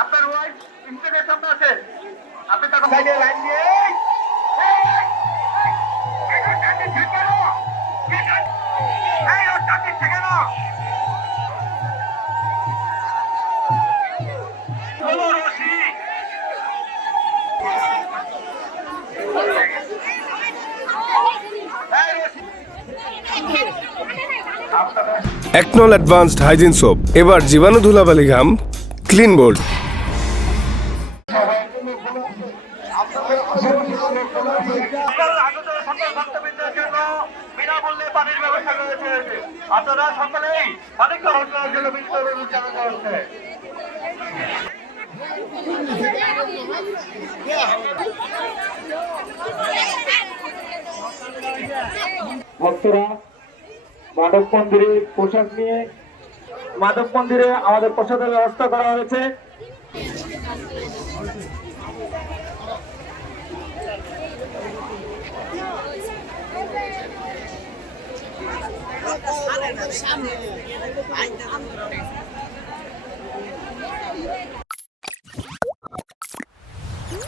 আপনার wife internet সামনে আছে, আপনি তাকে সাইডে লাইন দিয়ে একনল অ্যাডভান্সড হাইজিন সোপ, এবার জীবাণু ধুলাবালি ঘাম ক্লিন বোল্ড। বিনামূল্যে পানির ব্যবস্থা রয়েছে, আপনারা সকলেই পানি গ্রহণ করার জন্য বিনীত জানানো হচ্ছে। ভক্তরা মাধব মন্দিরে পোশাক নিয়ে মাধব মন্দিরে আমাদের প্রসাদের ব্যবস্থা করা হয়েছে। সামনে